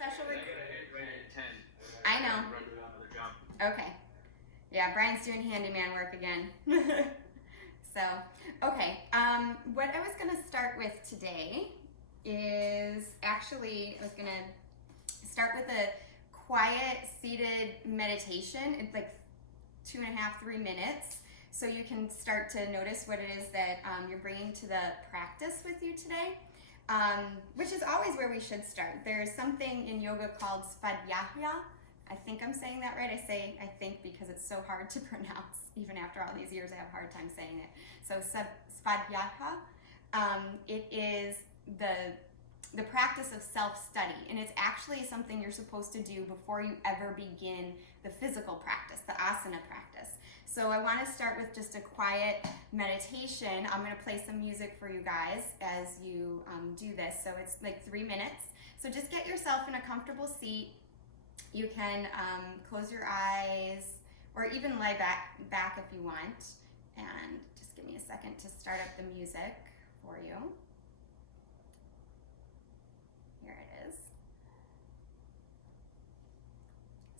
special I gotta hit right at 10. I know. Run to another job. Okay. Yeah, Brian's doing handyman work again. So, okay. What I was going to start with today is actually, I was going to start with a quiet seated meditation. It's like 2.5, 3 minutes. So you can start to notice what it is that you're bringing to the practice with you today, which is always where we should start. There's something in yoga called svadhyaya. I think I'm saying that right. I think because it's so hard to pronounce. Even after all these years, I have a hard time saying it. So svadhyaya, it is the practice of self-study, and it's actually something you're supposed to do before you ever begin the physical practice, the asana practice. So I want to start with just a quiet meditation. I'm going to play some music for you guys as you do this. So it's like 3 minutes. So just get yourself in a comfortable seat. You can close your eyes or even lie back if you want. And just give me a second to start up the music for you. Here it is.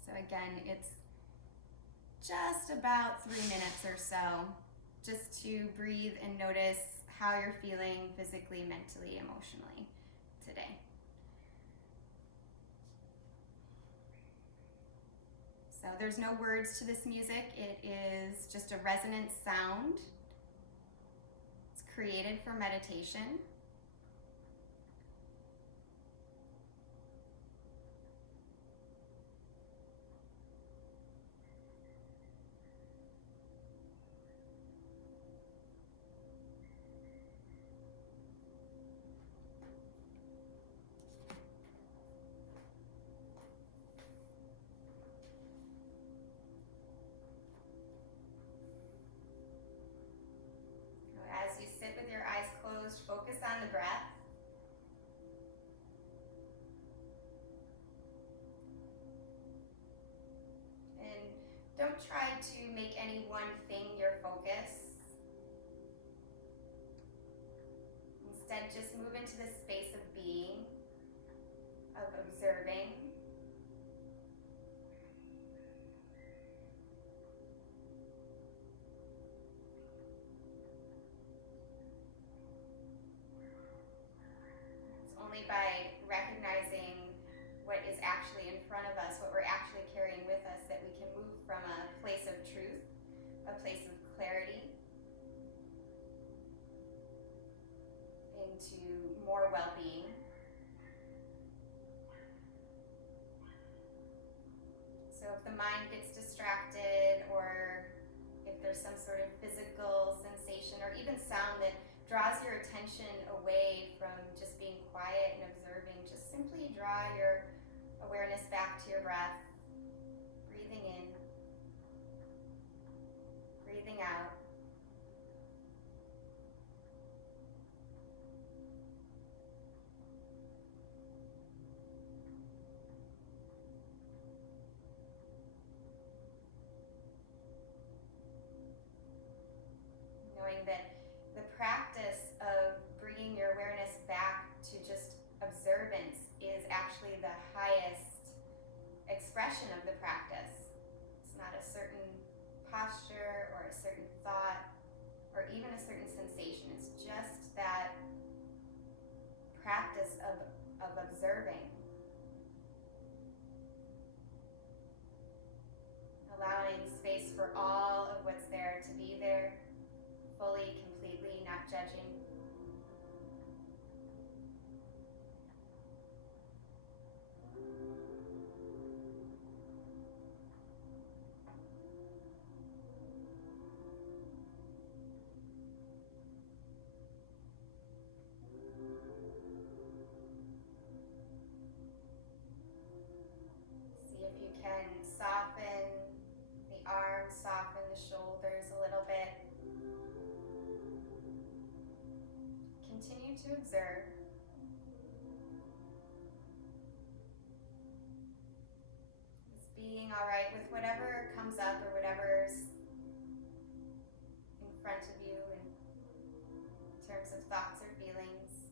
So again, it's just about 3 minutes or so, just to breathe and notice how you're feeling physically, mentally, emotionally today. So there's no words to this music. It is just a resonant sound. It's created for meditation. As you sit with your eyes closed, focus on the breath. And don't try to make any one thing your focus. Instead, just move into this space of being, of observing. Only by recognizing what is actually in front of us, what we're actually carrying with us, that we can move from a place of truth, a place of clarity, into more well-being. So if the mind gets distracted, or if there's some sort of physical sensation or even sound that draws your attention away from just being quiet and observing, just simply draw your awareness back to your breath, breathing in, breathing out. Knowing that the practice of bringing your awareness back to just observance is actually the highest expression of the practice. It's not a certain posture or a certain thought or even a certain sensation. It's just that practice of observing. Allowing space for all of what's there to be there, fully, completely, not judging. See if you can soften the arms, soften the shoulders a little bit. Continue to observe. Just being all right with whatever comes up or whatever's in front of you in terms of thoughts or feelings.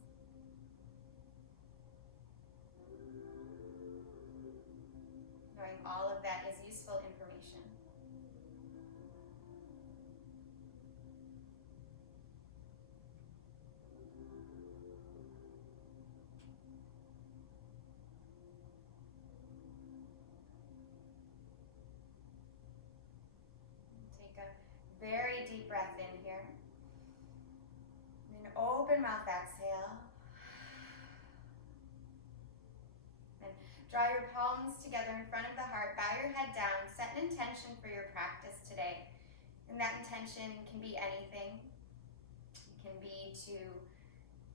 open mouth exhale. And draw your palms together in front of the heart, bow your head down, set an intention for your practice today. And that intention can be anything. It can be to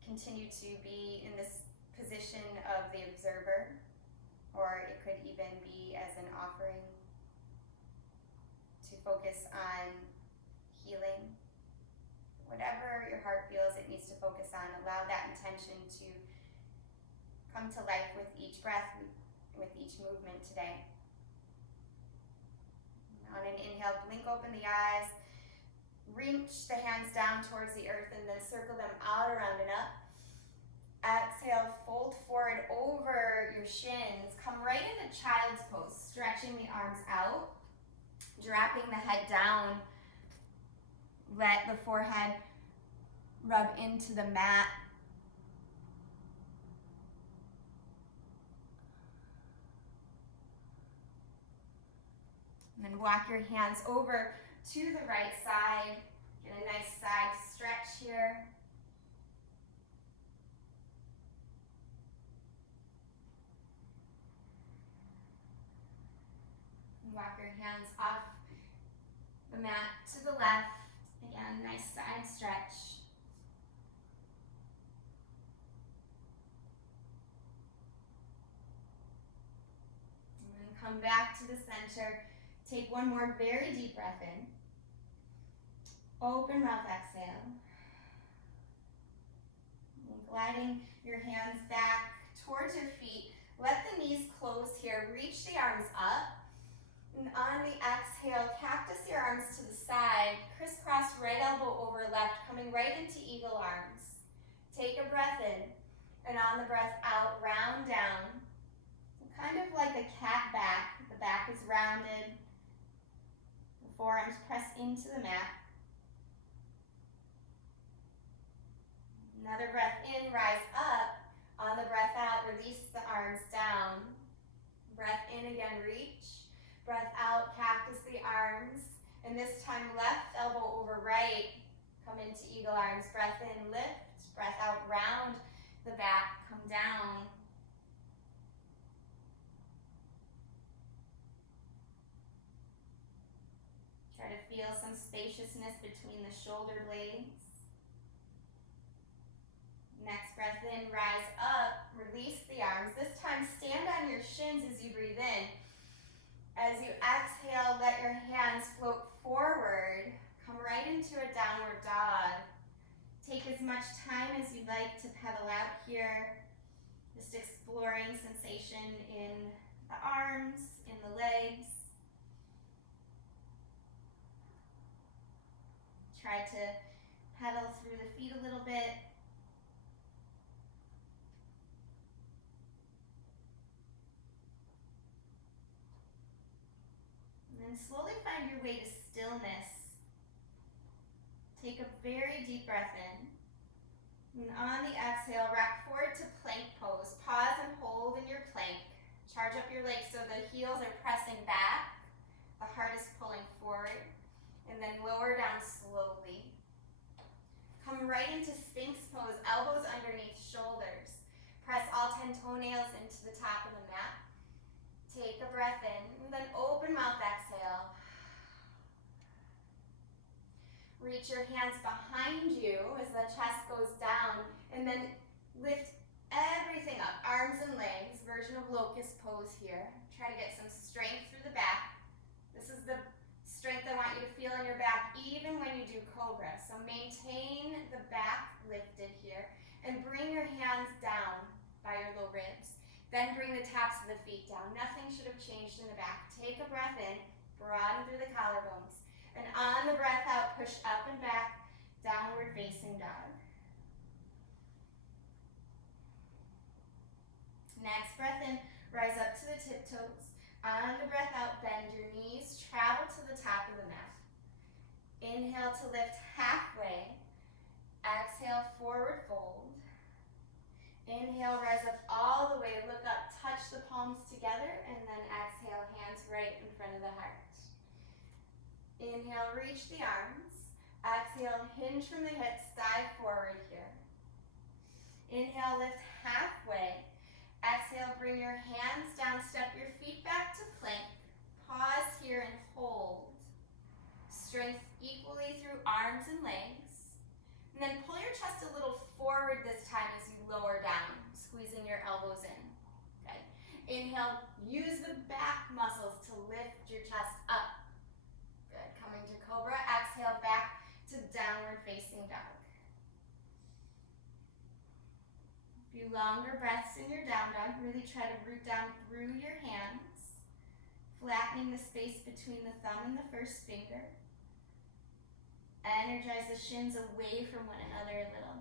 continue to be in this position of the observer, or it could even be as an offering to focus on healing. Whatever your heart feels it needs to focus on, allow that intention to come to life with each breath, with each movement today. On an inhale, blink open the eyes, reach the hands down towards the earth and then circle them out, around and up. Exhale, fold forward over your shins. Come right into child's pose, stretching the arms out, dropping the head down. Let the forehead rub into the mat. And then walk your hands over to the right side. Get a nice side stretch here. Walk your hands off the mat to the left. Again, nice side stretch. And then come back to the center. Take one more very deep breath in. Open mouth exhale. And gliding your hands back towards your feet. Let the knees close here. Reach the arms up. And on the exhale, cactus your arms to the side. Crisscross right elbow over left, coming right into eagle arms. Take a breath in. And on the breath out, round down. Kind of like a cat back. The back is rounded. The forearms press into the mat. Another breath in, rise up. On the breath out, release the arms down. Breath in again, reach. Breath out, cactus the arms. And this time, left elbow over right. Come into eagle arms. Breath in, lift. Breath out, round the back. Come down. Try to feel some spaciousness between the shoulder blades. Next breath in, rise up, release the arms. This time, stand on your shins as you breathe in. As you exhale, let your hands float forward. Come right into a downward dog. Take as much time as you'd like to pedal out here. Just exploring sensation in the arms, in the legs. Try to pedal through the feet a little bit. And slowly find your way to stillness. Take a very deep breath in. And on the exhale, rock forward to plank pose. Pause and hold in your plank. Charge up your legs so the heels are pressing back. The heart is pulling forward. And then lower down slowly. Come right into Sphinx pose, elbows underneath shoulders. Press all 10 toenails into the top of the mat. Take a breath in, and then open mouth exhale. Reach your hands behind you as the chest goes down, and then lift everything up, arms and legs, version of locust pose here. Try to get some strength through the back. This is the strength I want you to feel in your back even when you do cobra. So maintain the back lifted here, and bring your hands down by your low ribs. Then bring the tops of the feet down. Nothing should have changed in the back. Take a breath in, broaden through the collarbones. And on the breath out, push up and back, downward facing dog. Next breath in, rise up to the tiptoes. On the breath out, bend your knees, travel to the top of the mat. Inhale to lift halfway. Exhale, forward fold. Inhale, rise up all the way, look up, touch the palms together, and then exhale, hands right in front of the heart. Inhale, reach the arms. Exhale, hinge from the hips, dive forward here. Inhale, lift halfway. Exhale, bring your hands down, step your feet back to plank. Pause here and hold. Strength equally through arms and legs. And then pull your chest a little forward this time as you lower down, squeezing your elbows in. Good. Inhale, use the back muscles to lift your chest up. Good. Coming to cobra. Exhale, back to downward facing dog. A few longer breaths in your down dog. Really try to root down through your hands, flattening the space between the thumb and the first finger. Energize the shins away from one another a little.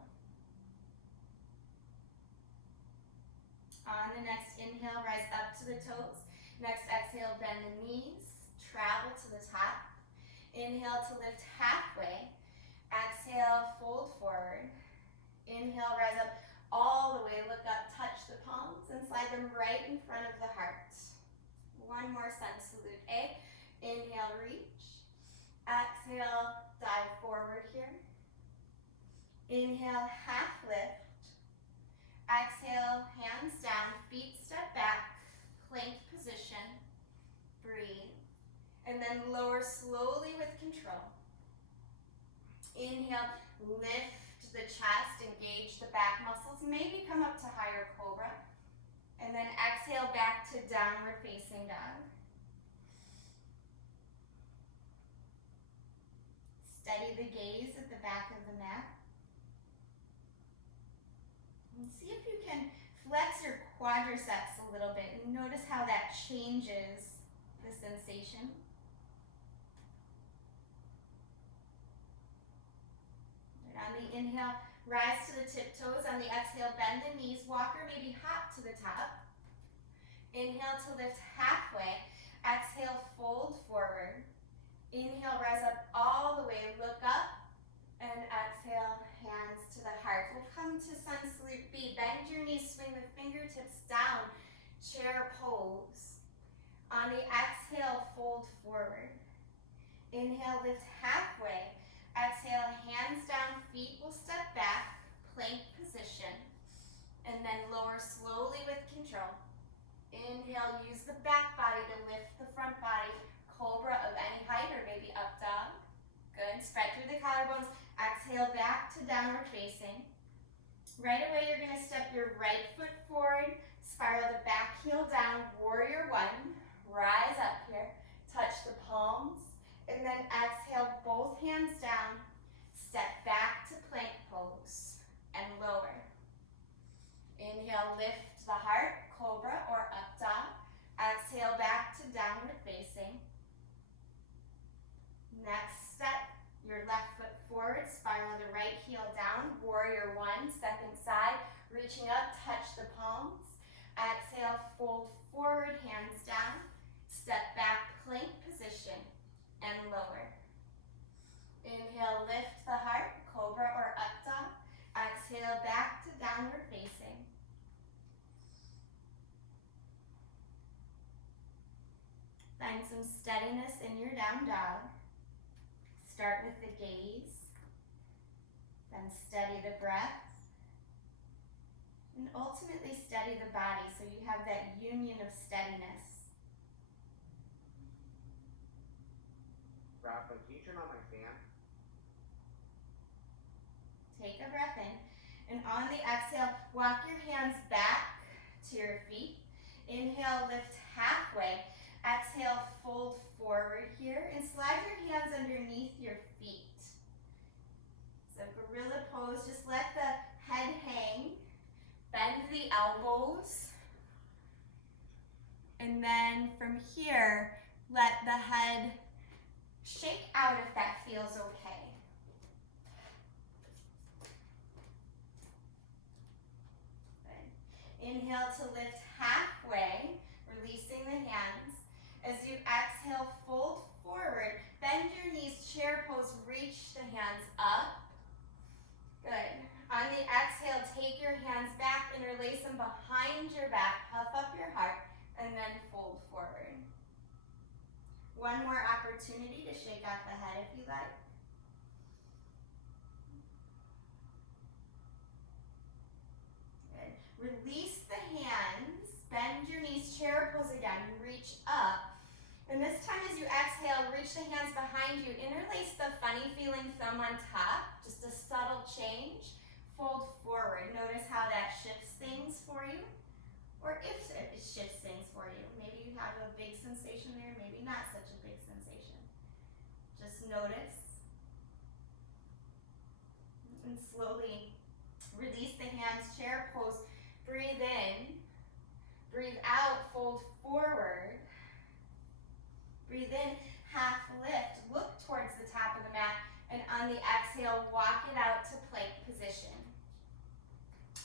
On the next inhale, rise up to the toes. Next exhale, bend the knees, travel to the top. Inhale to lift halfway. Exhale, fold forward. Inhale, rise up all the way, look up, touch the palms, and slide them right in front of the heart. One more sun salute. Inhale, reach. Exhale, dive forward here. Inhale, half lift. Exhale, hands down, feet step back, plank position. Breathe. And then lower slowly with control. Inhale, lift the chest, engage the back muscles, maybe come up to higher cobra. And then exhale back to downward facing dog. Steady the gaze at the back of the mat. And see if you can flex your quadriceps a little bit and notice how that changes the sensation. On the inhale, rise to the tiptoes. On the exhale, bend the knees. Walk or maybe hop to the top. Inhale to lift halfway. Exhale, fold forward. Inhale, rise up all the way. Look up. And exhale, hands to the heart. We'll come to sun salute B. Bend your knees, swing the fingertips down. Chair pose. On the exhale, fold forward. Inhale, lift halfway. Exhale, hands down, feet will step back, plank position, and then lower slowly with control. Inhale, use the back body to lift the front body, cobra of any height or maybe up dog. Good, spread through the collarbones. Exhale, back to downward facing. Right away, you're gonna step your right foot forward, spiral the back heel down, warrior one. Rise up here, touch the palms. And then exhale, both hands down, step back to plank pose, and lower. Inhale, lift the heart, cobra or up dog. Exhale, back to downward facing. Next step, your left foot forward, spiral the right heel down, warrior one, second side, reaching up, touch the palms. Exhale, fold forward, hands down, step back, plank position. And lower. Inhale, lift the heart, cobra or up dog. Exhale, back to downward facing. Find some steadiness in your down dog. Start with the gaze, then steady the breath, and ultimately steady the body so you have that union of steadiness. Rafa, can you turn on my fan? Take a breath in, and on the exhale, walk your hands back to your feet. Inhale, lift halfway. Exhale, fold forward here, and slide your hands underneath your feet. So gorilla pose, just let the head hang. Bend the elbows. And then from here, let the head shake out if that feels okay. Good. Inhale to lift halfway, releasing the hands. As you exhale, fold forward. Bend your knees, chair pose, reach the hands up. Good. On the exhale, take your hands back, interlace them behind your back, puff up your heart, and then fold forward. One more opportunity to shake out the head if you like. Release the hands, bend your knees, chair pose again, reach up. And this time as you exhale, reach the hands behind you, interlace the funny feeling thumb on top, just a subtle change. Fold forward. Notice how that shifts things for you, or if it shifts things for you. Maybe you have a big sensation there, maybe not such a big sensation. Just notice. And slowly release the hands, chair pose. Breathe in, breathe out, fold forward. Breathe in, half lift, look towards the top of the mat, and on the exhale, walk it out to plank position.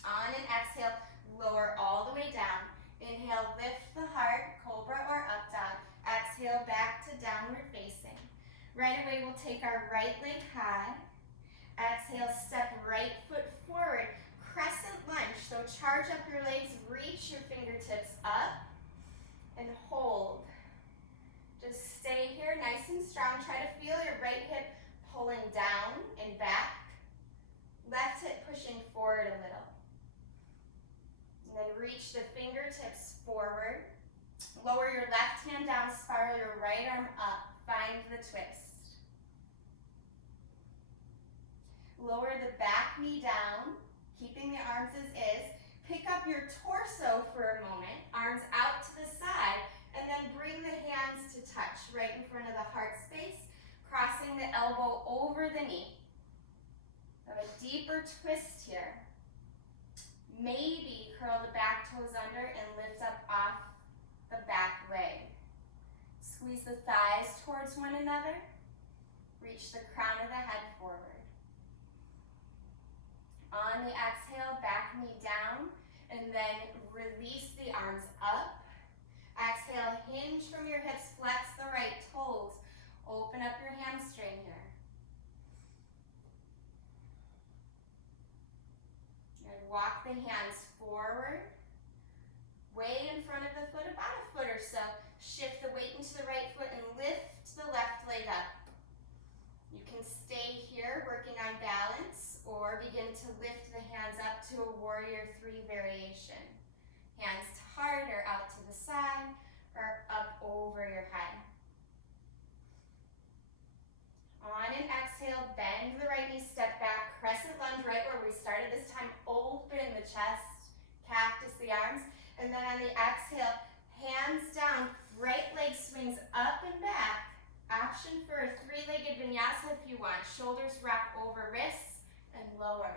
On an exhale, lower all the way down. Inhale, lift the heart, cobra or up dog. Exhale, back to downward facing. Right away, we'll take our right leg high. Exhale, step right foot forward. Crescent lunge, so charge up your legs, reach your fingertips up, and hold. Just stay here nice and strong. Try to feel your right hip pulling down and back. Left hip pushing forward a little. And then reach the fingertips forward. Lower your left hand down, spiral your right arm up. Find the twist. Lower the back knee down, keeping the arms as is. Pick up your torso for a moment, arms out to the side, and then bring the hands to touch right in front of the heart space, crossing the elbow over the knee. Have a deeper twist here. Maybe curl the back toes under and lift up off the back leg. Squeeze the thighs towards one another. Reach the crown of the head forward. On the exhale, back knee down, and then release the arms up. Exhale, hinge from your hips, flex the right toes. Open up your hamstring here. And walk the hands forward, way in front of the foot, about a foot or so. Shift the weight into the right foot and lift the left leg up. You can stay here working on balance or begin to lift the hands up to a warrior 3 variation. Hands to heart or out to the side or up over your head. On an exhale, bend the right knee, step back, crescent lunge right where we started. This time, open the chest, cactus the arms, and then on the exhale, hands down, right leg swings up and back. Option for a 3-legged vinyasa if you want. Shoulders wrap over wrists and lower.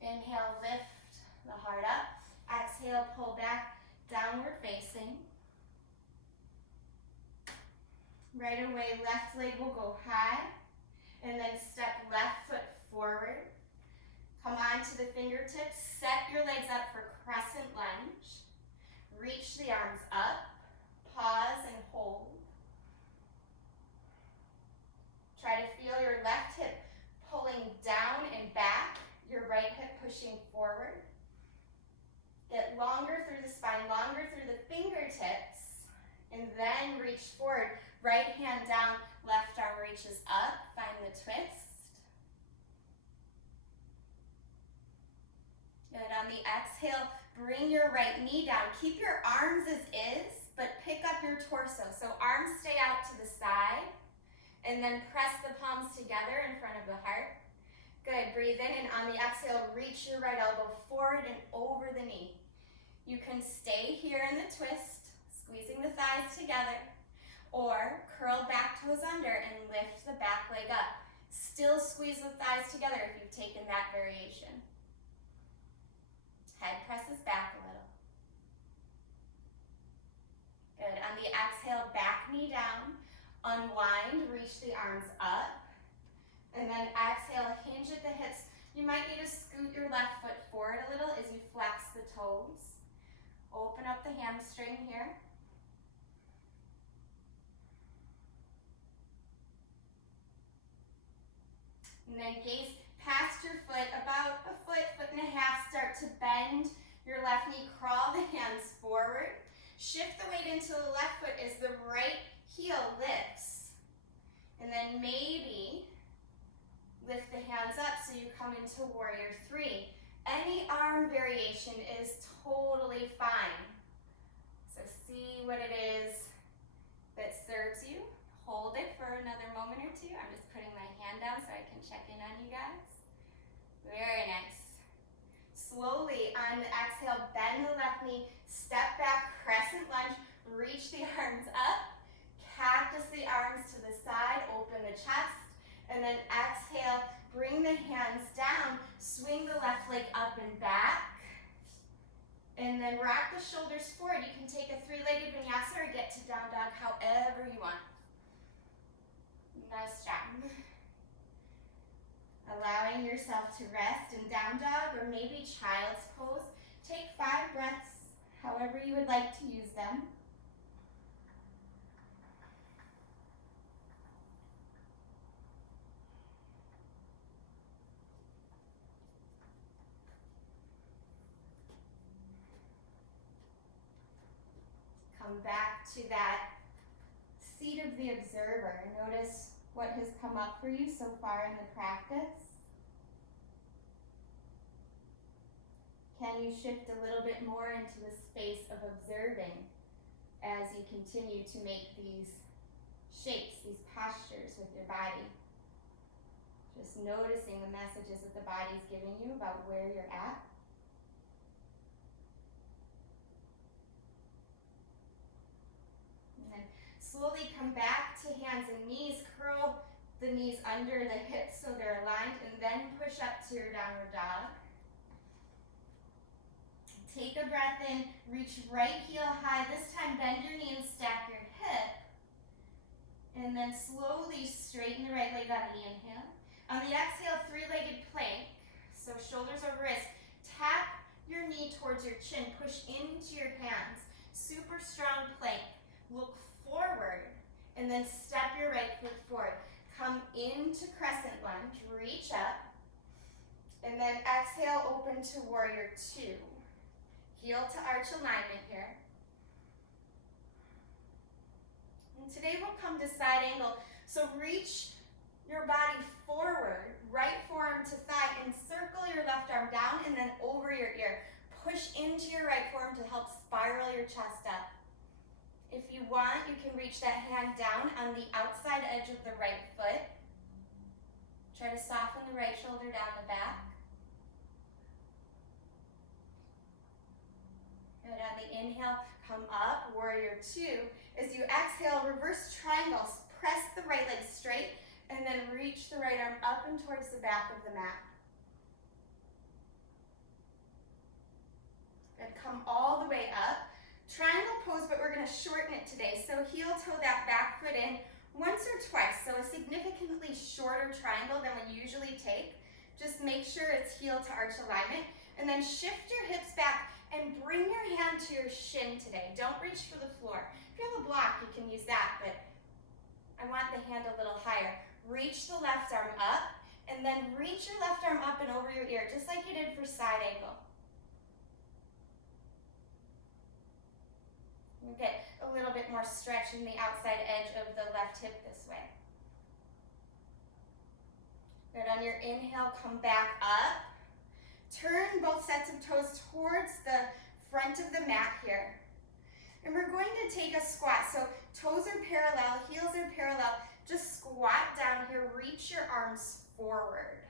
Inhale, lift the heart up. Exhale, pull back, downward facing. Right away, left leg will go high, and then step left foot forward. Come on to the fingertips, set your legs up for crescent lunge. Reach the arms up, pause and hold. Try to feel your left hip pulling down and back, your right hip pushing forward. Get longer through the spine, longer through the fingertips, and then reach forward. Right hand down, left arm reaches up, find the twist. Good, on the exhale, bring your right knee down. Keep your arms as is, but pick up your torso. So arms stay out to the side, and then press the palms together in front of the heart. Good, breathe in, and on the exhale, reach your right elbow forward and over the knee. You can stay here in the twist, squeezing the thighs together, or curl back toes under and lift the back leg up. Still squeeze the thighs together if you've taken that variation. Head presses back a little. Good, on the exhale, back knee down, unwind, reach the arms up, and then exhale, hinge at the hips. You might need to scoot your left foot forward a little as you flex the toes. Open up the hamstring here. And then gaze past your foot, about a foot, foot and a half. Start to bend your left knee, crawl the hands forward. Shift the weight into the left foot as the right heel lifts. And then maybe lift the hands up so you come into warrior 3. Any arm variation is totally fine. So see what it is that serves you. Hold it for another moment or two. I'm just putting my hand down so I can check in on you guys. Very nice. Slowly on the exhale, bend the left knee, step back, crescent lunge, reach the arms up, cactus the arms to the side, open the chest, and then exhale, bring the hands down, swing the left leg up and back, and then rock the shoulders forward. You can take a three-legged vinyasa or get to down dog however you want. Nice job. Allowing yourself to rest in down dog or maybe child's pose. Take 5 breaths, however you would like to use them. Come back to that seat of the observer. Notice what has come up for you so far in the practice. Can you shift a little bit more into the space of observing as you continue to make these shapes, these postures with your body? Just noticing the messages that the body's giving you about where you're at. Slowly come back to hands and knees. Curl the knees under the hips so they're aligned, and then push up to your downward dog. Take a breath in, reach right heel high. This time bend your knee and stack your hip. And then slowly straighten the right leg on the inhale. On the exhale, three-legged plank. So shoulders over wrist. Tap your knee towards your chin. Push into your hands. Super strong plank. Look forward, and then step your right foot forward. Come into crescent lunge, reach up, and then exhale, open to warrior 2. Heel to arch alignment here. And today we'll come to side angle. So reach your body forward, right forearm to thigh, and circle your left arm down and then over your ear. Push into your right forearm to help spiral your chest up. If you want, you can reach that hand down on the outside edge of the right foot. Try to soften the right shoulder down the back. Good. On the inhale, come up, warrior 2. As you exhale, reverse triangles. Press the right leg straight and then reach the right arm up and towards the back of the mat. Good. Come all the way up. Triangle pose, but we're going to shorten it today. So heel toe that back foot in once or twice. So a significantly shorter triangle than we usually take. Just make sure it's heel to arch alignment. And then shift your hips back and bring your hand to your shin today. Don't reach for the floor. If you have a block, you can use that, but I want the hand a little higher. Reach the left arm up, and then reach your left arm up and over your ear, just like you did for side angle. You get a little bit more stretch in the outside edge of the left hip this way. Good. On your inhale, come back up. Turn both sets of toes towards the front of the mat here. And we're going to take a squat. So toes are parallel, heels are parallel. Just squat down here, reach your arms forward.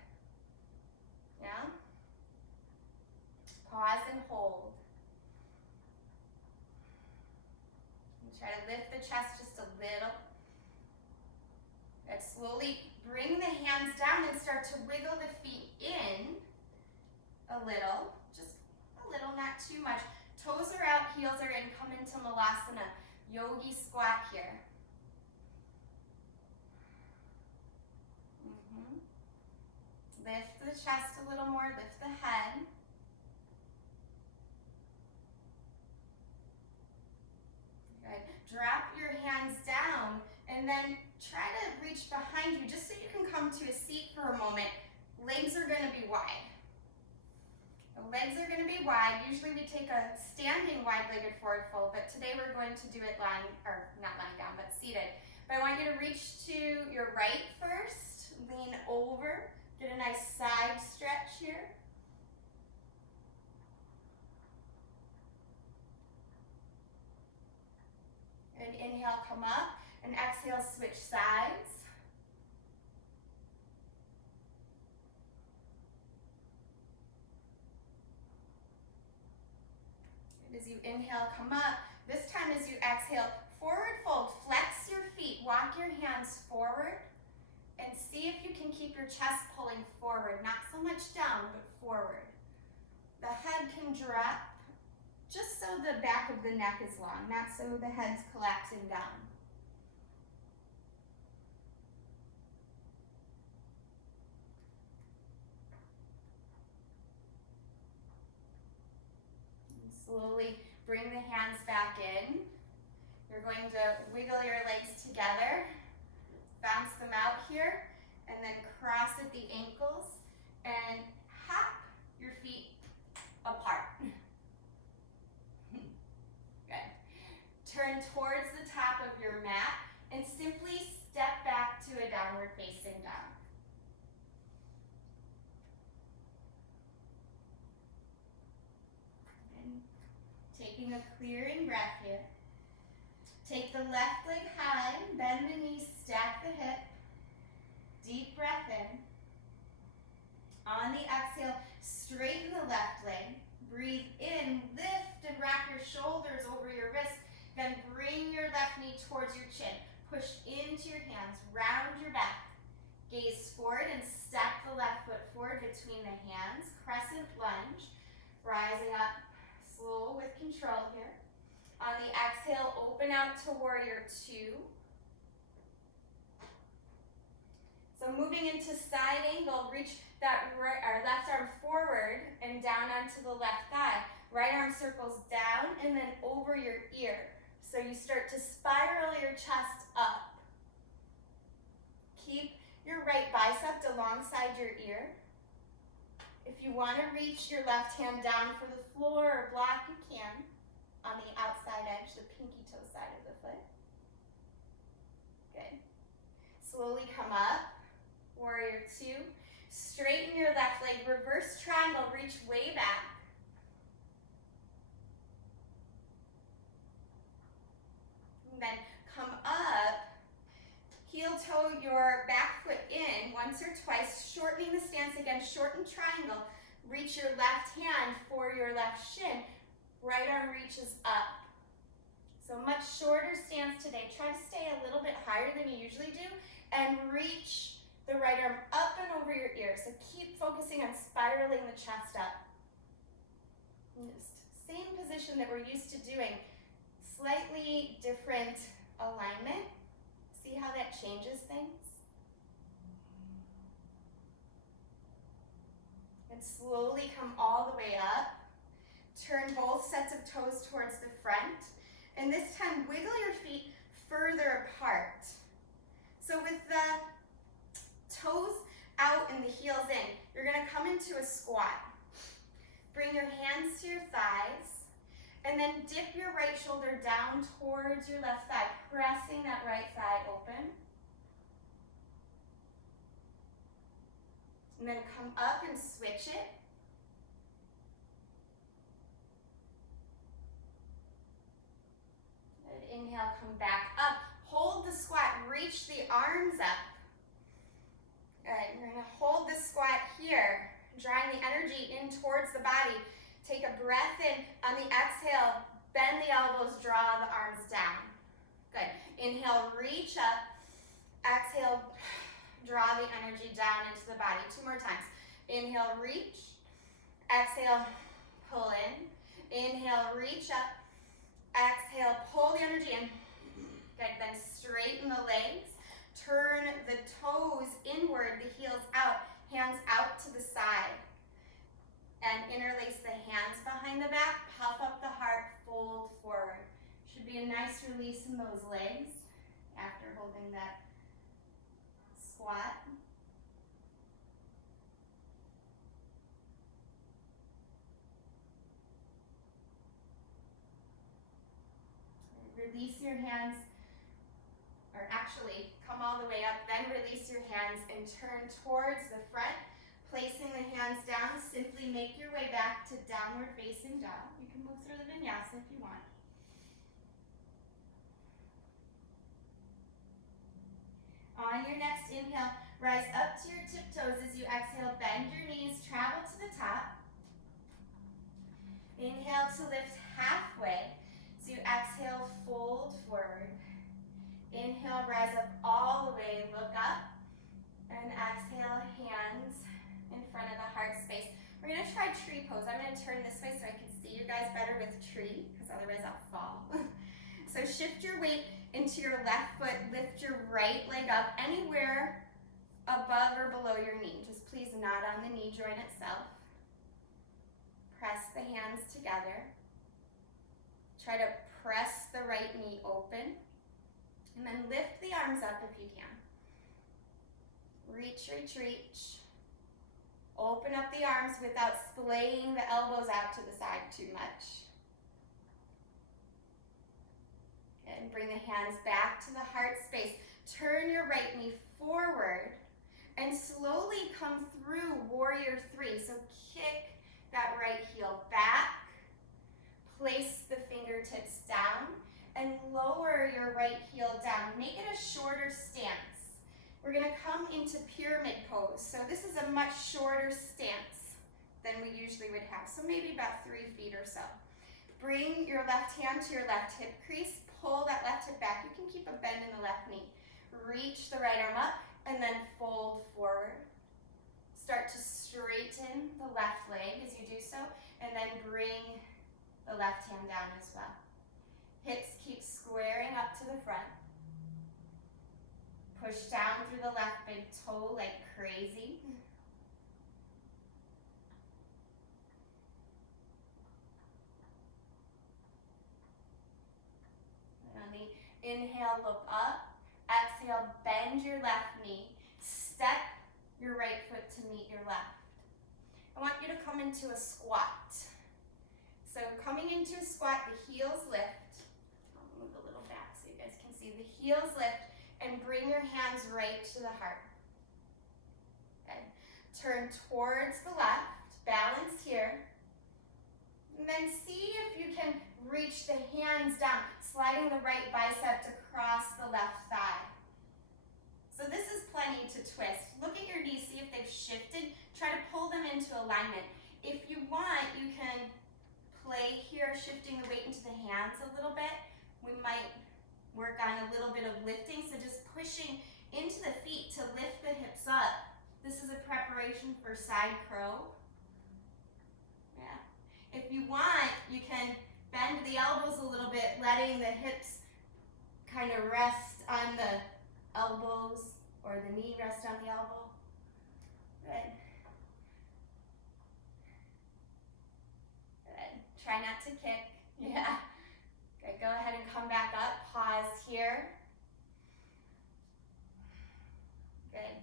Yeah? Pause and hold. Try to lift the chest just a little. Good. Slowly bring the hands down and start to wiggle the feet in a little. Just a little, not too much. Toes are out, heels are in. Come into Malasana, yogi squat here. Lift the chest a little more, lift the head. Good. Drop your hands down and then try to reach behind you just so you can come to a seat for a moment. Legs are going to be wide. The legs are going to be wide. Usually we take a standing wide-legged forward fold, but today we're going to do it lying, or not lying down, but seated. But I want you to reach to your right first, lean over, get a nice side stretch here. come up, and exhale, switch sides. As you inhale, come up. This time as you exhale, forward fold, flex your feet, walk your hands forward, and see if you can keep your chest pulling forward, not so much down, but forward. The head can drop just so the back of the neck is long, not so the head's collapsing down. And slowly bring the hands back in. You're going to wiggle your legs together, bounce them out here, and then cross at the ankles and hop your feet apart. Good. Turn towards the top of your mat and simply step back to a downward facing dog. And taking a clearing breath here. Take the left leg high, bend the knees, stack the hip. Deep breath in. On the exhale, straighten the left leg. Breathe in, lift and wrap your shoulders over your wrists. Then bring your left knee towards your chin. Push into your hands, round your back. Gaze forward and step the left foot forward between the hands. Crescent lunge. Rising up slow with control here. On the exhale, open out to warrior two. So moving into side angle, reach that left arm forward and down onto the left thigh. Right arm circles down and then over your ear. So you start to spiral your chest up. Keep your right bicep alongside your ear. If you want to reach your left hand down for the floor or block, you can. On the outside edge, the pinky toe side of the foot. Good. Slowly come up. Warrior two. Straighten your left leg. Reverse triangle. Reach way back. And then come up. Heel toe your back foot in once or twice. Shortening the stance again. Shorten triangle. Reach your left hand for your left shin. Right arm reaches up. So much shorter stance today. Try to stay a little bit higher than you usually do and reach the right arm up and over your ear. So keep focusing on spiraling the chest up. Just same position that we're used to doing. Slightly different alignment. See how that changes things? And slowly come all the way up. Turn both sets of toes towards the front. And this time, wiggle your feet further apart. So with the toes out and the heels in, you're going to come into a squat. Bring your hands to your thighs. And then dip your right shoulder down towards your left thigh, pressing that right thigh open. And then come up and switch it. Inhale, come back up. Hold the squat, reach the arms up. Good, we're gonna hold the squat here, drawing the energy in towards the body. Take a breath in. On the exhale, bend the elbows, draw the arms down. Good, inhale, reach up. Exhale, draw the energy down into the body. 2 more times. Inhale, reach. Exhale, pull in. Inhale, reach up. Exhale, pull the energy in. Good, then straighten the legs. Turn the toes inward, the heels out, hands out to the side. And interlace the hands behind the back, puff up the heart, fold forward. Should be a nice release in those legs after holding that squat. Release your hands, or actually come all the way up, then release your hands and turn towards the front. Placing the hands down, simply make your way back to downward facing dog. You can move through the vinyasa if you want. On your next inhale, rise up to your tiptoes. As you exhale, bend your knees, travel to the top. Inhale to lift halfway. So you exhale, fold forward. Inhale, rise up all the way, look up. And exhale, hands in front of the heart space. We're gonna try tree pose. I'm gonna turn this way so I can see you guys better with tree, because otherwise I'll fall. So shift your weight into your left foot, lift your right leg up anywhere above or below your knee. Just please not on the knee joint itself. Press the hands together. Try to press the right knee open. And then lift the arms up if you can. Reach, reach, reach. Open up the arms without splaying the elbows out to the side too much. And bring the hands back to the heart space. Turn your right knee forward and slowly come through warrior three. So kick that right heel back. Place the fingertips down and lower your right heel down. Make it a shorter stance. We're gonna come into pyramid pose. So this is a much shorter stance than we usually would have. So maybe about 3 feet or so. Bring your left hand to your left hip crease. Pull that left hip back. You can keep a bend in the left knee. Reach the right arm up and then fold forward. Start to straighten the left leg as you do so, and then bring the left hand down as well. Hips keep squaring up to the front. Push down through the left big toe like crazy. And on the inhale, look up. Exhale, bend your left knee. Step your right foot to meet your left. I want you to come into a squat. So coming into a squat, the heels lift. I'll move a little back so you guys can see. The heels lift and bring your hands right to the heart. Okay. Turn towards the left, balance here. And then see if you can reach the hands down, sliding the right bicep across the left thigh. So this is plenty to twist. Look at your knees, see if they've shifted. Try to pull them into alignment. If you want, you can play here, shifting the weight into the hands a little bit. We might work on a little bit of lifting, so just pushing into the feet to lift the hips up. This is a preparation for side crow. Yeah. If you want, you can bend the elbows a little bit, letting the hips kind of rest on the elbows or the knee rest on the elbow. Good. Good. Try not to kick. Yeah. Good. Go ahead and come back up. Pause here. Good.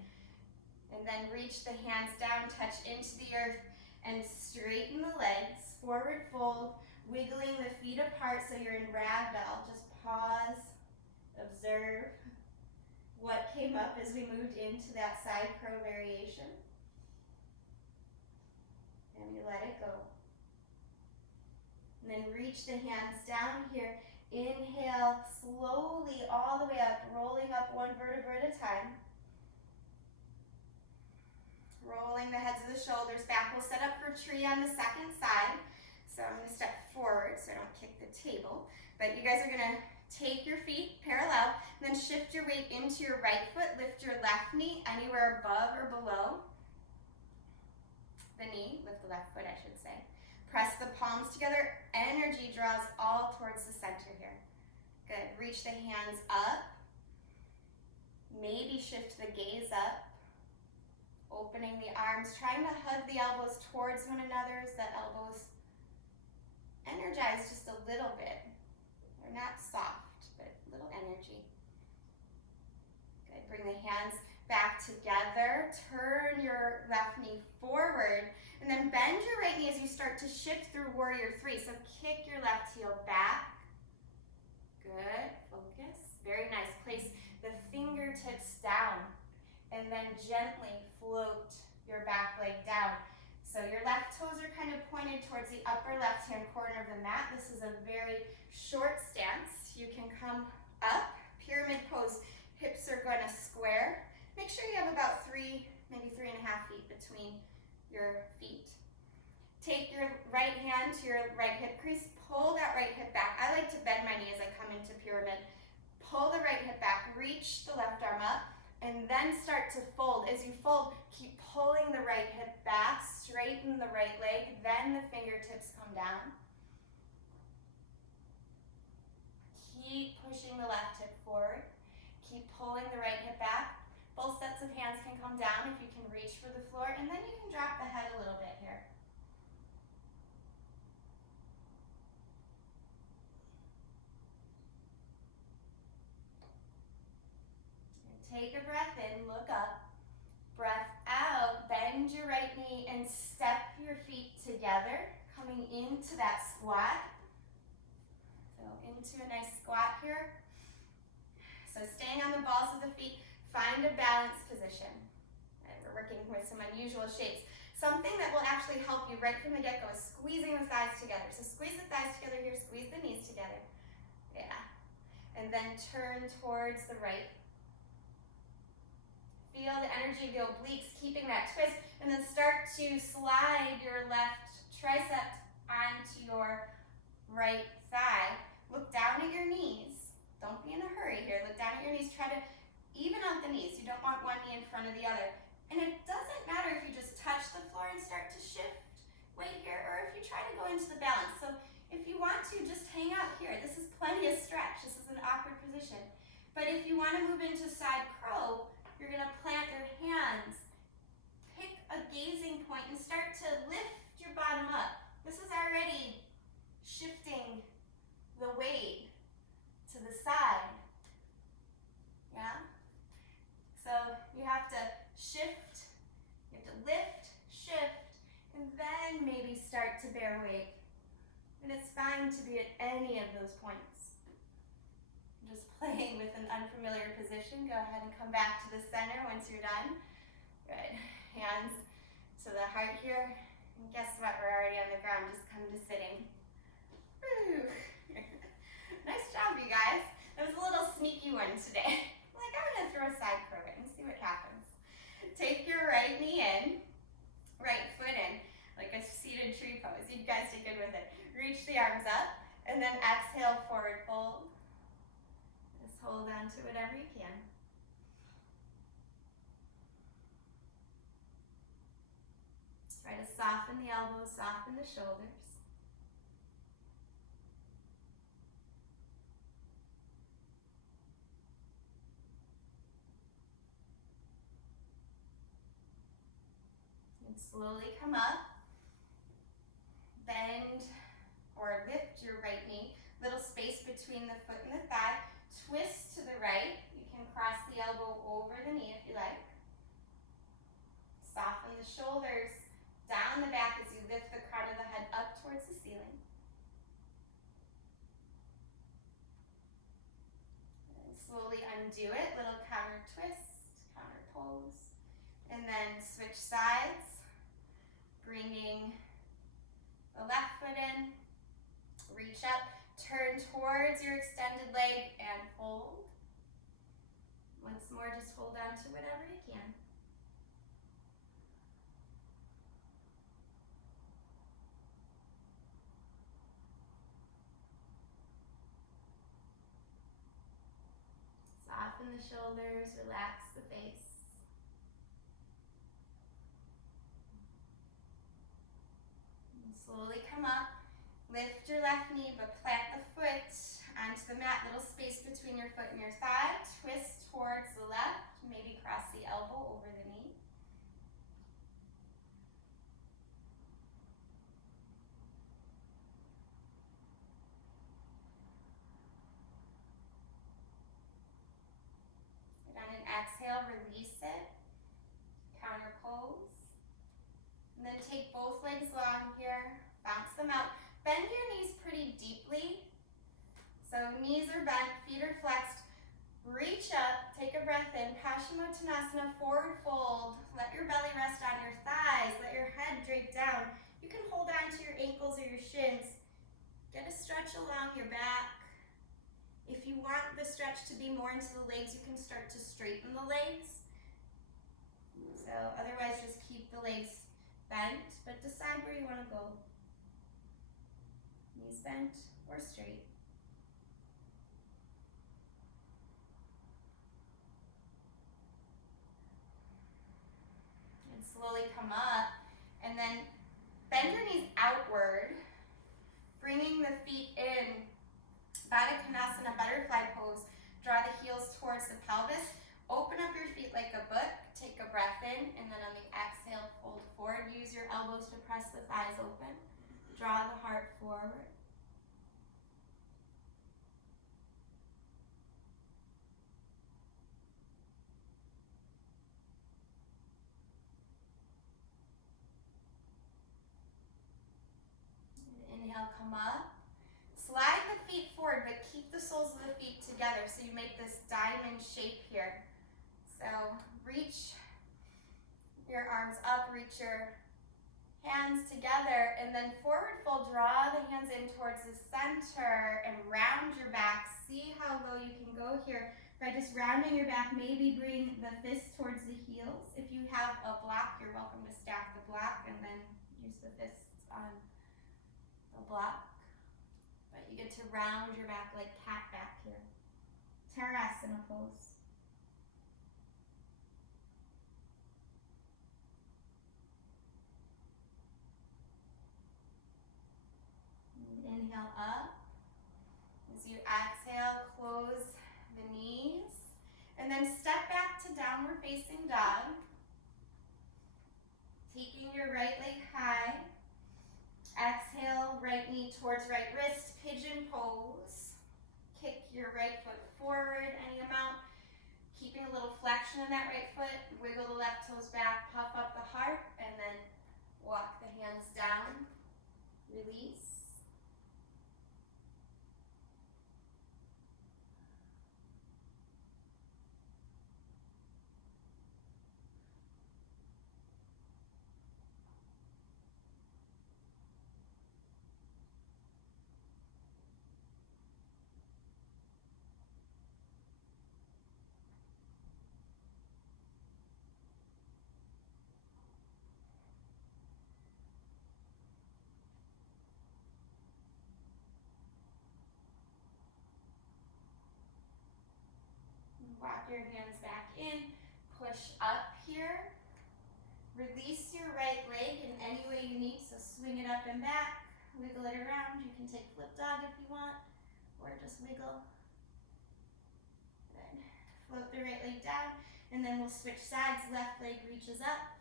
And then reach the hands down, touch into the earth, and straighten the legs. Forward fold, wiggling the feet apart so you're in ragdoll. Just pause, observe what came up as we moved into that side crow variation. And you let it go. And then reach the hands down here. Inhale slowly all the way up, rolling up one vertebra at a time. Rolling the heads of the shoulders back. We'll set up for tree on the second side. So I'm going to step forward so I don't kick the table. But you guys are going to take your feet parallel, and then shift your weight into your right foot. Lift your left knee anywhere above or below the knee. Lift the left foot, I should say. Press the palms together. Energy draws all towards the center here. Good. Reach the hands up. Maybe shift the gaze up. Opening the arms, trying to hug the elbows towards one another as the elbows energize just a little bit. They're not soft, but a little energy. Good. Bring the hands back together. Turn your left knee forward, and then bend your right knee as you start to shift through warrior three. So kick your left heel back. Good. Focus. Very nice. Place the fingertips down, and then gently float your back leg down. So your left toes are kind of pointed towards the upper left-hand corner of the mat. This is a very short stance. You can come up, pyramid pose, Hips are going to square. Make sure you have about 3, maybe 3.5 feet between your feet. Take your right hand to your right hip crease. Pull that right hip back. I like to bend my knee as I come into pyramid. Pull the right hip back. Reach the left arm up. And then start to fold. As you fold, keep pulling the right hip back. Straighten the right leg. Then the fingertips come down. Keep pushing the left hip forward. Keep pulling the right hip back. Both sets of hands can come down if you can reach for the floor, and then you can drop the head a little bit here. And take a breath in, look up. Breath out, bend your right knee and step your feet together, coming into that squat. So into a nice squat here. So staying on the balls of the feet, find a balanced position. And we're working with some unusual shapes. Something that will actually help you right from the get-go is squeezing the thighs together. So squeeze the thighs together here, squeeze the knees together. Yeah. And then turn towards the right. Feel the energy of the obliques, keeping that twist, and then start to slide your left tricep onto your right thigh. Look down at your knees. Don't be in a hurry here. Look down at your knees. Try to even out the knees. You don't want one knee in front of the other. And it doesn't matter if you just touch the floor and start to shift weight here, or if you try to go into the balance. So if you want to, just hang out here. This is plenty of stretch. This is an awkward position. But if you want to move into side crow, you're going to plant your hands. Pick a gazing point and start to lift your bottom up. This is already shifting the weight to the side. Yeah? So you have to shift, you have to lift, shift, and then maybe start to bear weight. And it's fine to be at any of those points. Just playing with an unfamiliar position. Go ahead and come back to the center once you're done. Good. Hands to the heart here. And guess what? We're already on the ground. Just come to sitting. Woo. Nice job, you guys. That was a little sneaky one today. Like, I'm going to throw a side crow in and see what happens. Take your right knee in, right foot in, like a seated tree pose. You guys did good with it. Reach the arms up, and then exhale, forward fold. Just hold on to whatever you can. Try to soften the elbows, soften the shoulders. And slowly come up. Bend or lift your right knee. Little space between the foot and the thigh. Twist to the right. You can cross the elbow over the knee if you like. Soften the shoulders down the back as you lift the crown of the head up towards the ceiling. And slowly undo it. Little counter twist, counter pose. And then switch sides. Bringing the left foot in. Reach up. Turn towards your extended leg and fold. Once more, just hold on to whatever you can. Soften the shoulders, relax the face. And slowly come up. Lift your left knee, but plant the foot onto the mat. Little space between your foot and your thigh. Twist towards the left. Maybe cross the elbow over the knee. And on an exhale, release it. Counter pose. And then take both legs long here. Bounce them out. Bend your knees pretty deeply. So knees are bent, feet are flexed. Reach up, take a breath in. Paschimottanasana, forward fold. Let your belly rest on your thighs. Let your head drape down. You can hold on to your ankles or your shins. Get a stretch along your back. If you want the stretch to be more into the legs, you can start to straighten the legs. So otherwise just keep the legs bent, but decide where you want to go. Knees bent or straight. And slowly come up, and then bend your knees outward, bringing the feet in. Baddha Konasana, butterfly pose. Draw the heels towards the pelvis. Open up your feet like a book. Take a breath in, and then on the exhale, fold forward. Use your elbows to press the thighs open. Draw the heart forward. And inhale, come up. Slide the feet forward, but keep the soles of the feet together so you make this diamond shape here. So reach your arms up, reach your hands together, and then forward fold, draw the hands in towards the center and round your back. See how low you can go here by just rounding your back. Maybe bring the fists towards the heels. If you have a block, you're welcome to stack the block and then use the fists on the block. But you get to round your back like cat back here. Tarasana pose. Inhale up. As you exhale, close the knees. And then step back to downward facing dog. Taking your right leg high. Exhale, right knee towards right wrist, pigeon pose. Kick your right foot forward any amount. Keeping a little flexion in that right foot. Wiggle the left toes back, puff up the heart, and then walk the hands down. Release. Walk your hands back in, push up here. Release your right leg in any way you need, so swing it up and back, wiggle it around. You can take flip dog if you want, or just wiggle. Good. Float the right leg down, and then we'll switch sides. Left leg reaches up,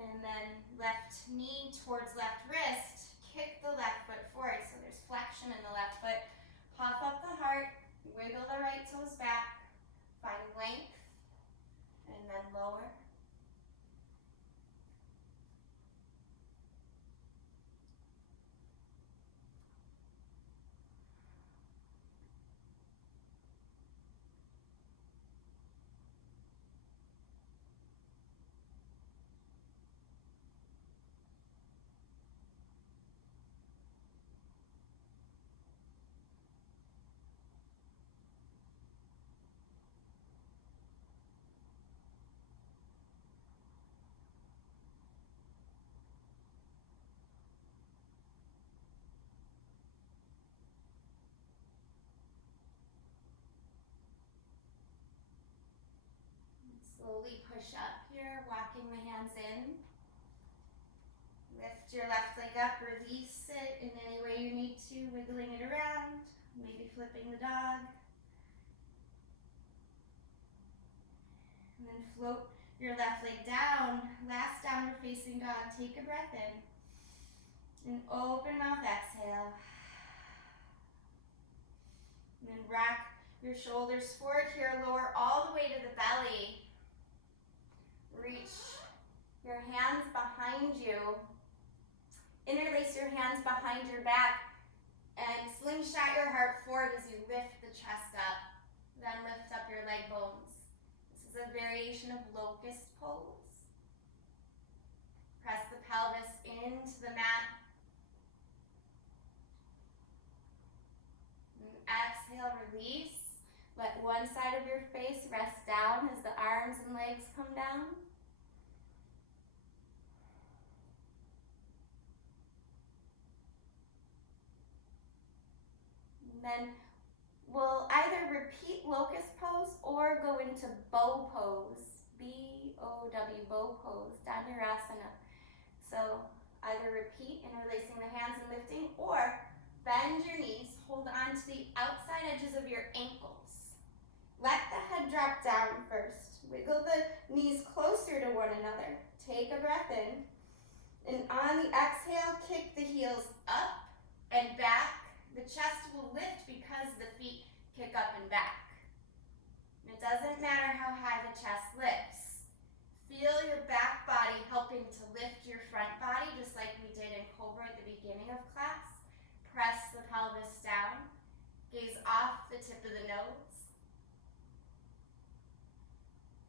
and then left knee towards left wrist. Kick the left foot forward, so there's flexion in the left foot. Puff up the heart, wiggle the right toes back. Find length, and then lower. Slowly push up here, walking the hands in. Lift your left leg up, release it in any way you need to, wiggling it around, maybe flipping the dog. And then float your left leg down, last downward facing dog. Take a breath in. And open mouth, exhale. And then rock your shoulders forward here, lower all the way to the belly. Reach your hands behind you. Interlace your hands behind your back and slingshot your heart forward as you lift the chest up. Then lift up your leg bones. This is a variation of locust pose. Press the pelvis into the mat. And exhale, release. Let one side of your face rest down as the arms and legs come down. And then we'll either repeat locust pose or go into bow pose. B-O-W, bow pose, Dhanurasana. So either repeat, interlacing the hands and lifting, or bend your knees, hold on to the outside edges of your ankles. Let the head drop down first. Wiggle the knees closer to one another. Take a breath in. And on the exhale, kick the heels up and back. The chest will lift because the feet kick up and back. And it doesn't matter how high the chest lifts. Feel your back body helping to lift your front body, just like we did in Cobra at the beginning of class. Press the pelvis down. Gaze off the tip of the nose.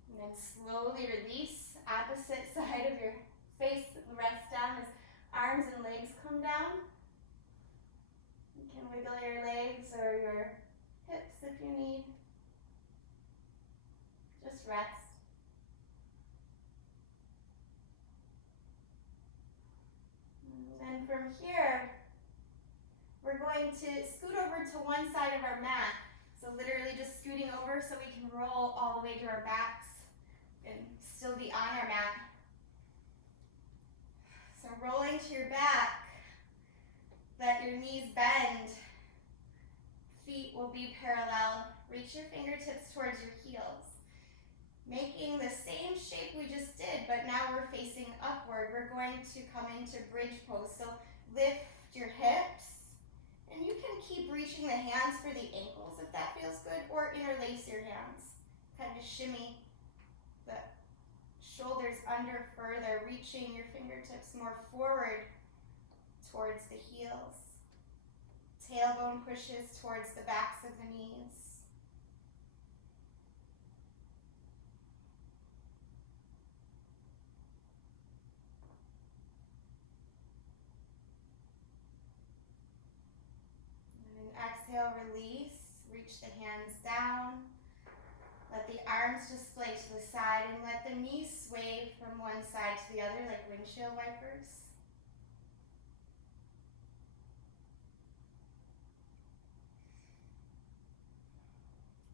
And then slowly release. Opposite side of your face, rest down as arms and legs come down. You can wiggle your legs or your hips if you need. Just rest. And from here, we're going to scoot over to one side of our mat. So literally just scooting over so we can roll all the way to our backs and still be on our mat. So rolling to your back, let your knees bend. Feet will be parallel. Reach your fingertips towards your heels. Making the same shape we just did, but now we're facing upward. We're going to come into bridge pose. So lift your hips, and you can keep reaching the hands for the ankles if that feels good, or interlace your hands. Kind of shimmy the shoulders under further, reaching your fingertips more forward towards the heels. Tailbone pushes towards the backs of the knees. Exhale, release, reach the hands down. Let the arms display to the side and let the knees sway from one side to the other like windshield wipers.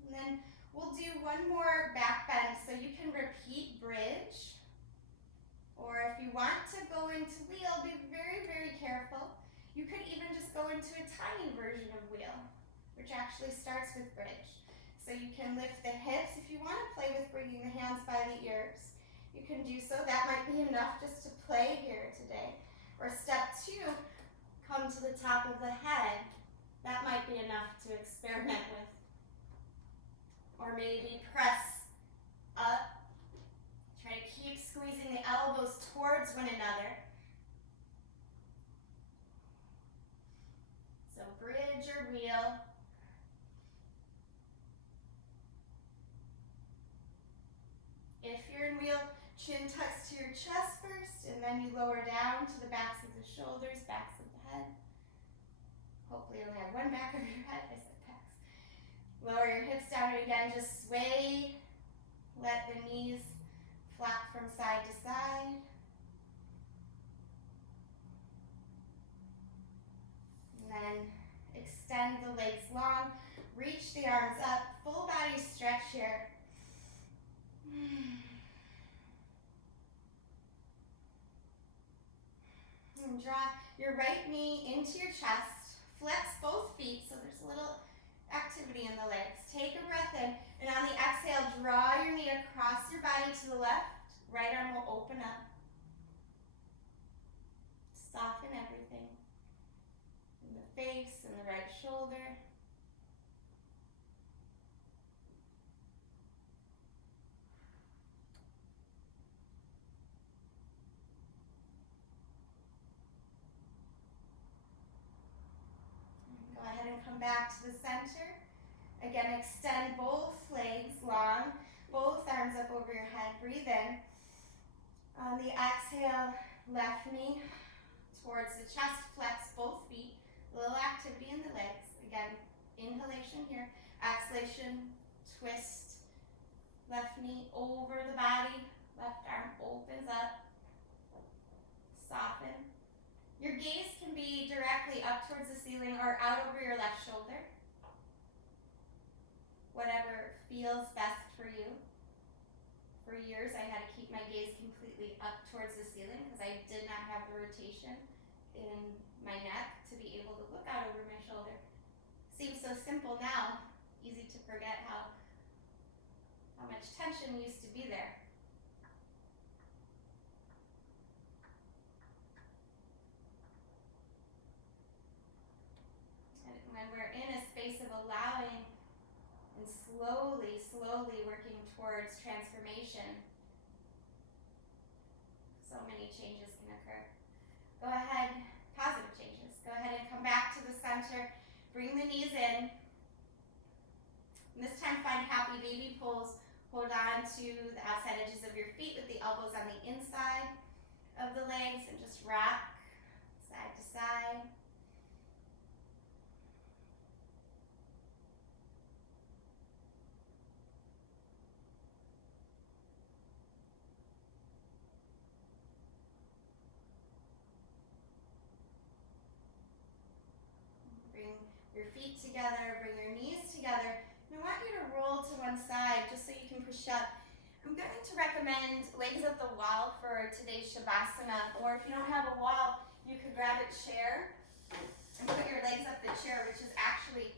And then we'll do one more back bend, so you can repeat bridge. Or if you want to go into wheel, be very, very careful. You could even just go into a tiny version of wheel, which actually starts with bridge. So you can lift the hips. If you want to play with bringing the hands by the ears, you can do so. That might be enough just to play here today. Or step 2, come to the top of the head. That might be enough to experiment with. Or maybe press up. Try to keep squeezing the elbows towards one another. So bridge or wheel. If you're in wheel, chin tucks to your chest first, and then you lower down to the backs of the shoulders, backs of the head. Hopefully you only have one back of your head. I said backs. Lower your hips down, and again, just sway. Let the knees flap from side to side. And then extend the legs long. Reach the arms up. Full body stretch here. And draw your right knee into your chest. Flex both feet so there's a little activity in the legs. Take a breath in, and on the exhale, draw your knee across your body to the left. Right arm will open up. Soften everything. In the face and the right shoulder. Go ahead and come back to the center. Again, extend both legs long, both arms up over your head. Breathe in. On the exhale, left knee towards the chest, flex both feet. A little activity in the legs. Again, inhalation here. Exhalation, twist. Left knee over the body. Left arm opens up. Soften. Your gaze can be directly up towards the ceiling or out over your left shoulder. Whatever feels best for you. For years, I had to keep my gaze completely up towards the ceiling because I did not have the rotation in my neck to be able to look out over my shoulder. Seems so simple now, easy to forget how much tension used to be there. And when we're in a space of allowing and slowly working towards transformation, so many changes can occur. Go ahead, positive changes. Go ahead and come back to the center. Bring the knees in. And this time find happy baby pose. Hold on to the outside edges of your feet with the elbows on the inside of the legs and just rock side to side. Bring your feet together, bring your knees together. And I want you to roll to one side just so you can push up. I'm going to recommend legs at the wall for today's Shavasana, or if you don't have a wall, you could grab a chair and put your legs up the chair, which is actually,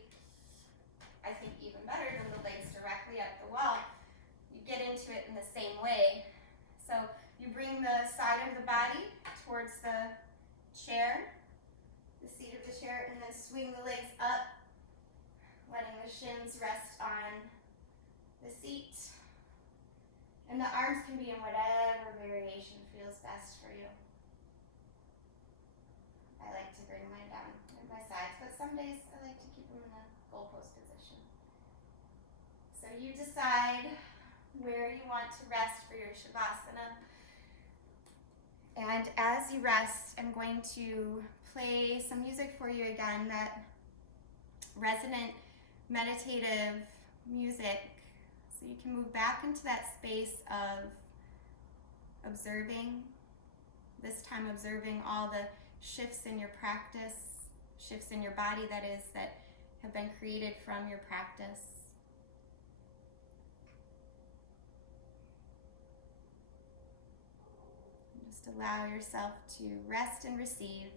I think, even better than the legs directly up the wall. You get into it in the same way. So you bring the side of the body towards the chair, the seat of the chair, and then swing the legs up, letting the shins rest on the seat. And the arms can be in whatever variation feels best for you. I like to bring mine down at my sides, but some days I like to keep them in a goalpost position. So you decide where you want to rest for your Shavasana. And as you rest, I'm going to play some music for you again, that resonant, meditative music, so you can move back into that space of observing, this time observing all the shifts in your practice, shifts in your body, that is, that have been created from your practice. Just allow yourself to rest and receive.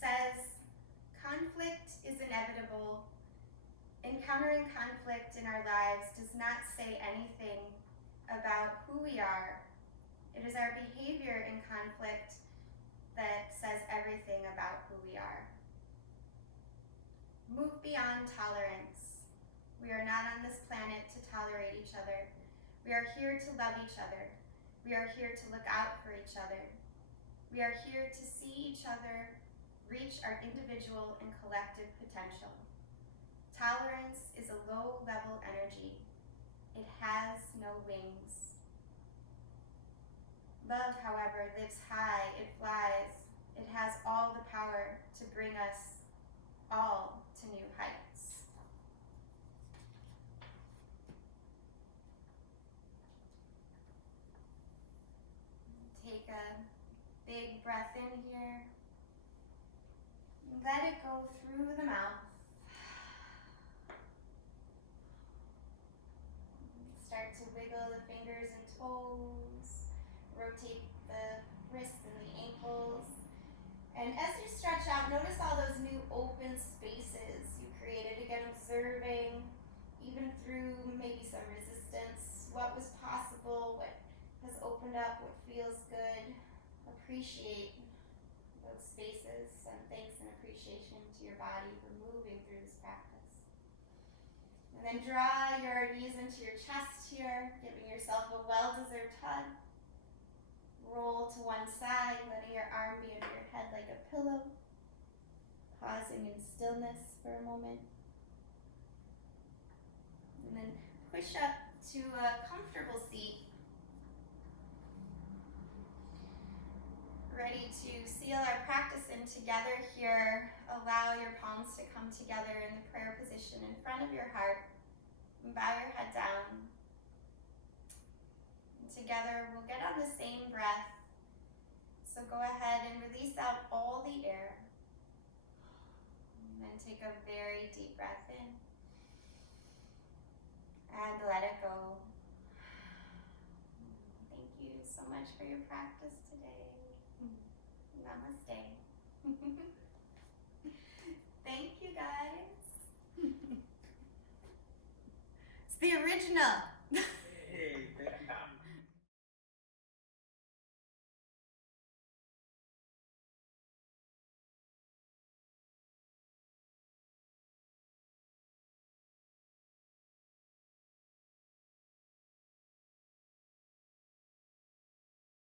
says conflict is inevitable. Encountering conflict in our lives does not say anything about who we are. It is our behavior in conflict that says everything about who we are. Move beyond tolerance. We are not on this planet to tolerate each other. We are here to love each other. We are here to look out for each other. We are here to see each other reach our individual and collective potential. Tolerance is a low-level energy. It has no wings. Love, however, lives high, it flies. It has all the power to bring us all to new heights. Take a big breath in here. Let it go through the mouth. Start to wiggle the fingers and toes. Rotate the wrists and the ankles. And as you stretch out, notice all those new open spaces you created. Again, observing, even through maybe some resistance, what was possible, what has opened up, what feels good. Appreciate those spaces, and thanks and appreciation to your body for moving through this practice. And then draw your knees into your chest here, giving yourself a well-deserved hug. Roll to one side, letting your arm be under your head like a pillow. Pausing in stillness for a moment. And then push up to a comfortable seat. Ready to seal our practice in together here. Allow your palms to come together in the prayer position in front of your heart. And bow your head down. And together we'll get on the same breath. So go ahead and release out all the air. And then take a very deep breath in. And let it go. Thank you so much for your practice today. Namaste. Thank you, guys. It's the original.